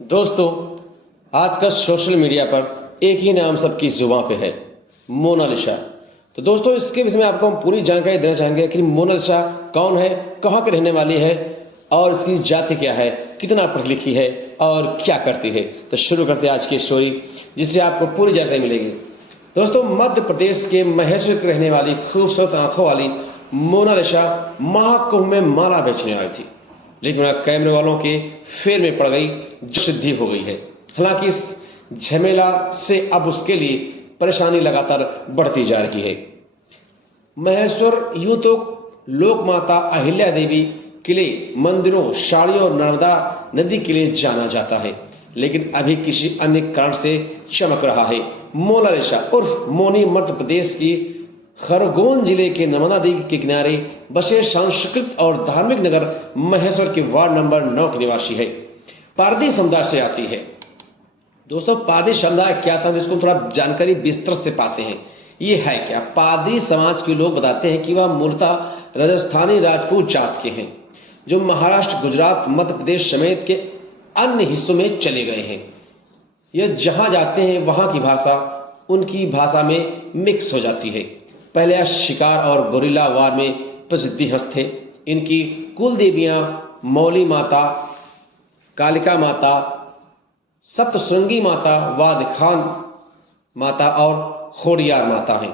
दोस्तों, आजकल social media पर एक ही नाम सबकी जुबां पे है, मोनालिसा। तो दोस्तों, इसके विषय में आपको हम पूरी जानकारी देना चाहेंगे कि मोनालिसा कौन है, कहाँ की रहने वाली है और इसकी जाति क्या है, कितना पढ़ी लिखी है और क्या करती है। तो शुरू करते हैं आज की स्टोरी, जिससे आपको पूरी जानकारी मिलेगी। दोस्तों, मध्य प्रदेश के महेश्वर की रहने वाली खूबसूरत आंखों वाली मोनालिसा महाकुंभ में माला बेचने आई थी, लेकिन वह कैमरे वालों के फेर में पड़ गई, जो सिद्धि हो गई है। हालांकि इस झमेला से अब उसके लिए परेशानी लगातार बढ़ती जा रही है। महेश्वर यूं तो लोक माता अहिल्या देवी के लिए मंदिरों, साड़ियों और नर्मदा नदी के लिए जाना जाता है, लेकिन अभी किसी अन्य कारण से चमक रहा है। मोनालिसा उर्फ मोनी मध्य प्रदेश की खरगोन जिले के नर्मदा नदी के किनारे बसे सांस्कृतिक और धार्मिक नगर महेश्वर के वार्ड नंबर 9 की निवासी है। पारधी समुदाय से आती है। दोस्तों, पारधी समुदाय क्या था, जिसको थोड़ा जानकारी विस्तृत से पाते हैं। ये है क्या, पारधी समाज के लोग बताते हैं कि वह मूलतः राजस्थानी राजपूत जात के हैं, जो महाराष्ट्र, गुजरात, मध्य प्रदेश समेत के अन्य हिस्सों में चले गए हैं। यह जहां जाते हैं वहां की भाषा उनकी भाषा में मिक्स हो जाती है। पहले यह शिकार और गोरिल्ला वार में प्रसिद्धि हस्त थे। इनकी कुल देवियां मौली माता, कालिका माता, सप्तशृंगी माता, वाद खान माता और खोड़ियार माता हैं।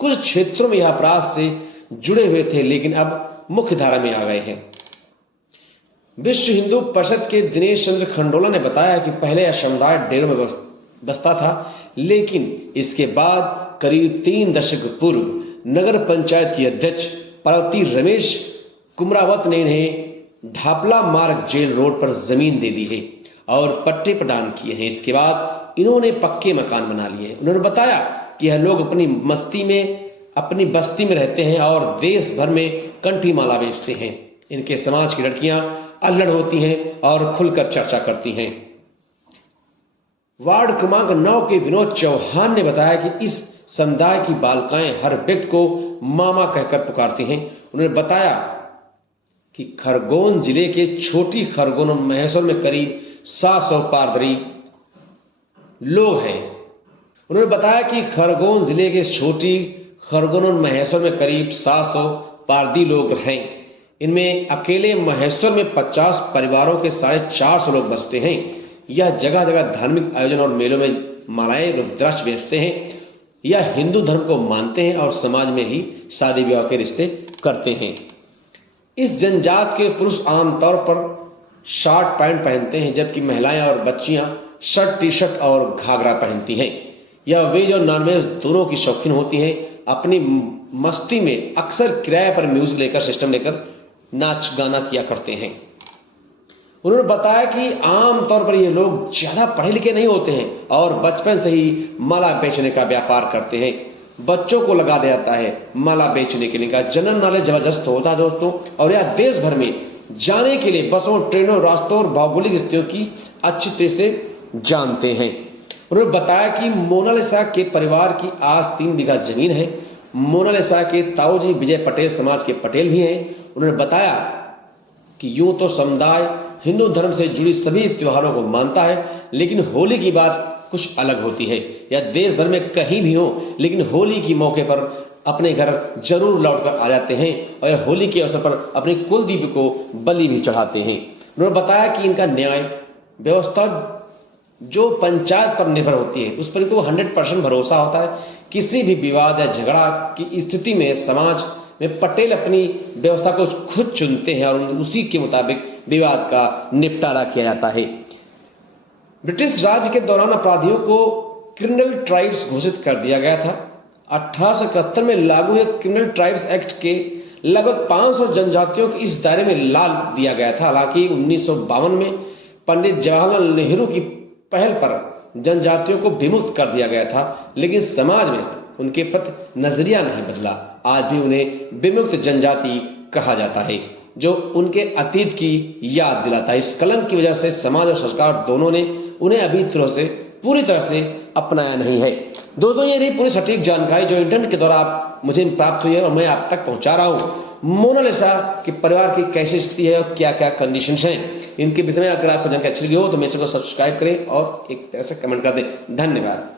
कुछ क्षेत्रों में यह अपराध से जुड़े हुए थे, लेकिन अब मुख्य धारा में आ गए हैं। विश्व हिंदू परिषद के दिनेश चंद्र खंडोला ने बताया कि पहले यह समुदाय डेरों में बसता था, लेकिन इसके बाद करीब 3 दशक पूर्व नगर पंचायत की अध्यक्ष पार्वती रमेश कुमरावत ने इन्हें ढापला मार्ग जेल रोड पर जमीन दे दी है और पट्टे प्रदान किए हैं। इसके बाद इन्होंने पक्के मकान बना लिए हैं। उन्होंने बताया कि यह लोग अपनी बस्ती में रहते हैं और देश भर में कंठी माला बेचते हैं। इनके समाज की लड़कियां अल्लड़ होती हैं और खुलकर चर्चा करती हैं। वार्ड क्रमांक 9 के विनोद चौहान ने बताया कि इस समुदाय की बालिकाएं हर व्यक्ति को मामा कहकर पुकारती हैं। उन्होंने बताया कि खरगोन जिले के छोटी खरगोन और महेश्वर में करीब 700 पारधी लोग हैं। उन्होंने बताया कि खरगोन जिले के छोटी खरगोन और महेश्वर में करीब 700 पारधी लोग हैं। इनमें अकेले महेश्वर में 50 परिवारों के 450 लोग बसते हैं। यह जगह जगह धार्मिक आयोजन और मेलों में मालाएं, रुद्राक्ष बेचते हैं। यह हिंदू धर्म को मानते हैं और समाज में ही शादी विवाह के रिश्ते करते हैं। इस जनजात के पुरुष आमतौर पर शॉर्ट पैंट पहनते हैं, जबकि महिलाएं और बच्चियां शर्ट, टी शर्ट और घाघरा पहनती हैं। यह वेज और नॉनवेज दोनों की शौकीन होती हैं। अपनी मस्ती में अक्सर किराए पर म्यूजिक लेकर, सिस्टम लेकर नाच गाना किया करते हैं। उन्होंने बताया कि आमतौर पर ये लोग ज्यादा पढ़े लिखे नहीं होते हैं और बचपन से ही माला बेचने का व्यापार करते हैं। बच्चों को लगा दिया जाता है माला बेचने के लिए। का जनरल नॉलेज जबरदस्त होता है दोस्तों, और यह देश भर में जाने के लिए बसों, ट्रेनों, रास्तों और भौगोलिक स्थितियों की अच्छी तरह से जानते हैं। उन्होंने बताया कि मोनालिसा के परिवार की आज 3 बीघा जमीन है। मोनालिसा के ताऊजी विजय पटेल समाज के पटेल भी हैं। उन्होंने बताया कि यूं तो समुदाय हिंदू धर्म से जुड़ी सभी त्योहारों को मानता है, लेकिन होली की बात कुछ अलग होती है। यह देश भर में कहीं भी हो, लेकिन होली के मौके पर अपने घर जरूर लौटकर आ जाते हैं और यह होली के अवसर पर अपने कुलदेवी को बलि भी चढ़ाते हैं। उन्होंने बताया कि इनका न्याय व्यवस्था जो पंचायत पर निर्भर होती है, उस पर इनको 100% भरोसा होता है। किसी भी विवाद या झगड़ा की स्थिति में समाज में पटेल अपनी व्यवस्था को खुद चुनते हैं और उसी के मुताबिक विवाद का निपटारा किया जाता है। ब्रिटिश राज के दौरान अपराधियों को क्रिमिनल ट्राइब्स घोषित कर दिया गया था। 1871 में लागू हुए क्रिमिनल ट्राइब्स एक्ट के लगभग 500 जनजातियों को इस दायरे में ला दिया गया था। हालांकि 1952 में पंडित जवाहरलाल नेहरू की पहल पर जनजातियों को विमुक्त कर दिया गया था, लेकिन समाज में उनके प्रति नजरिया नहीं बदला। आज भी उन्हें विमुक्त जनजाति कहा जाता है, जो उनके अतीत की याद दिलाता है। इस कलंक की वजह से समाज और सरकार दोनों ने उन्हें अभी पूरी तरह से अपनाया नहीं है। दोस्तों, ये रही पूरी सटीक जानकारी जो इंटरनेट के द्वारा मुझे प्राप्त हुई है और मैं आप तक पहुंचा रहा हूं। मोनालिसा के परिवार की कैसी स्थिति है और क्या क्या कंडीशंस हैं, इनके विषय में अगर आपको जानकारी अच्छी लगी हो तो मेरे चैनल को सब्सक्राइब करें और एक तरह से कमेंट कर दें। धन्यवाद।